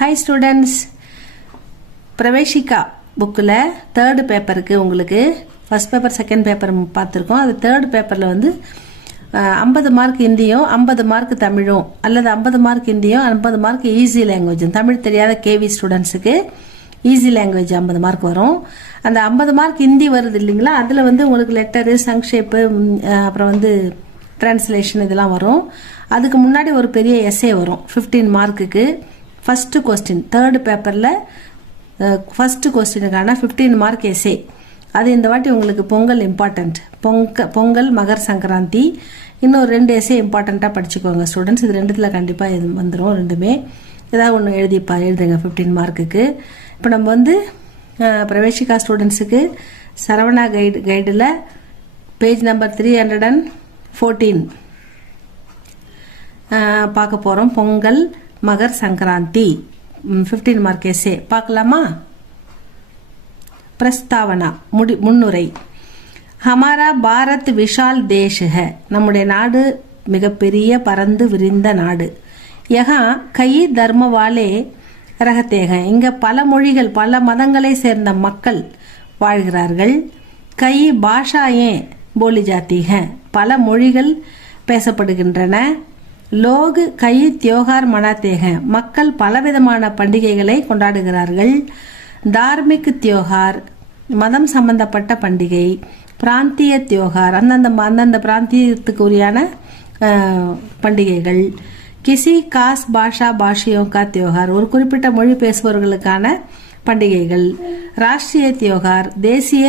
Hi students, பிரவேசிகா புக்கில் third பேப்பருக்கு உங்களுக்கு ஃபர்ஸ்ட் பேப்பர் செகண்ட் பேப்பர் பார்த்துருக்கோம். அது தேர்ட் பேப்பரில் வந்து 50 மார்க் ஹிந்தியும் 50 மார்க் தமிழும் அல்லது 50 மார்க் ஹிந்தியும் 50 மார்க் ஈஸி லாங்குவேஜும். தமிழ் தெரியாத கேவி ஸ்டூடெண்ட்ஸுக்கு ஈஸி லாங்குவேஜ் 50 மார்க் வரும். அந்த 50 மார்க் ஹிந்தி வருது இல்லைங்களா, அதில் வந்து உங்களுக்கு லெட்டரு, சங்ஷேப்பு, அப்புறம் வந்து டிரான்ஸ்லேஷன் இதெல்லாம் வரும். அதுக்கு முன்னாடி ஒரு பெரிய எஸ்ஏ வரும் 15 மார்க்குக்கு. ஃபர்ஸ்ட் கொஸ்டின் தேர்டு பேப்பரில் ஃபர்ஸ்ட் கொஸ்டினுக்கான 15 மார்க் எஸ்ஏ. அது இந்த வாட்டி உங்களுக்கு பொங்கல் இம்பார்ட்டண்ட். பொங்கல், மகர் சங்கராந்தி, இன்னும் 2 எஸ்ஏ இம்பார்ட்டண்ட்டாக படிச்சுக்கோங்க ஸ்டூடெண்ட்ஸ். இது ரெண்டுத்தில் கண்டிப்பாக இது வந்துடும். ரெண்டுமே ஏதாவது ஒன்று எழுதுங்க 15 மார்க்குக்கு. இப்போ நம்ம வந்து பிரவேசிகா ஸ்டூடெண்ட்ஸுக்கு சரவணா கைடில் பேஜ் நம்பர் 314 பார்க்க போகிறோம். பொங்கல், மகர் சங்கராந்தி 15 மார்க் எஸ்ஏ பார்க்கலாமா? பிரஸ்தாவனா முன்னுரை. ஹமாரா பாரத் விஷால் தேஷ் ஹை, நம்முடைய நாடு மிகப்பெரிய பரந்து விரிந்த நாடு. யஹா கை தர்ம வாலே ரகத்தே ஹை, இங்க பல மொழிகள் பல மதங்களை சேர்ந்த மக்கள் வாழ்கிறார்கள். கை பாஷாயே போலி ஜாத்தி ஹை, பல மொழிகள் பேசப்படுகின்றன. லோக் கை தியோகார் மனாத்தே ஹை, மக்கள் பலவிதமான பண்டிகைகளை கொண்டாடுகிறார்கள். தார்மிக் தியோகார், மதம் சம்பந்தப்பட்ட பண்டிகை. பிராந்திய தியோகார், அந்தந்த பிராந்தியத்துக்கு உரியான பண்டிகைகள். கிசி காஸ் பாஷா பாஷியோ கா தியோகார், ஒரு குறிப்பிட்ட மொழி பேசுபவர்களுக்கான பண்டிகைகள். ராஷ்டிரிய தியோகார், தேசிய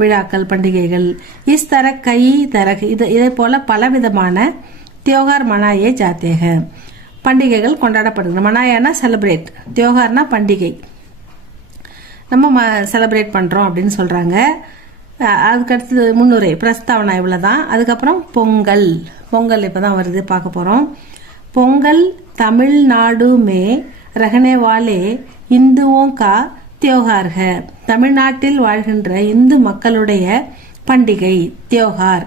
விழாக்கள், பண்டிகைகள். இஸ் தரக் கை தரக், இதே போல பலவிதமான தியோகார் மனாயே ஜாத்தே ஹை, பண்டிகைகள் கொண்டாடப்படுகின்றன. மனாயானா செலிப்ரேட், தியோகார்னா பண்டிகை, நம்ம செலிப்ரேட் பண்ணுறோம் அப்படின்னு சொல்கிறாங்க. அதுக்கடுத்து முன்னுரை பிரஸ்தாவனா இவ்வளோதான். அதுக்கப்புறம் பொங்கல். பொங்கல் இப்போ தான் வருது, பார்க்க போகிறோம். பொங்கல் தமிழ்நாடு மே ரஹனே வாலே இந்துவோं का त्योहार है, தமிழ்நாட்டில் வாழ்கின்ற இந்து மக்களுடைய பண்டிகை त्योहार.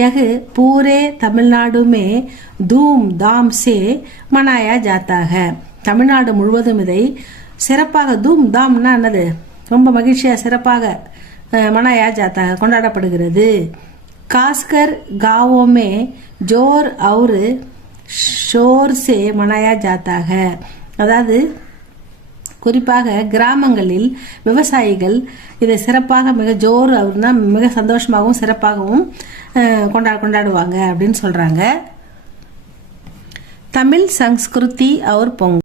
यह पूरे तमिलनाडु में धूमधाम से मनाया जाता है, தமிழ்நாடு முழுவதும் இதை சிறப்பாக, தூம் தாம்னா என்னது, ரொம்ப மகிழ்ச்சியாக சிறப்பாக, மனாயா ஜாத்தா கொண்டாடப்படுகிறது. காஸ்கர் காவோமே ஜோர் और ஷோர் சே மனாயா ஜாத்தா ஹை, அதாவது குறிப்பாக கிராமங்களில் விவசாயிகள் இதை சிறப்பாக மிக ஜோர் அவர்னா மிக சந்தோஷமாகவும் சிறப்பாகவும் கொண்டாடுவாங்க அப்படின்னு சொல்றாங்க. தமிழ் சம்ஸ்கிருதி और பொங்கல்.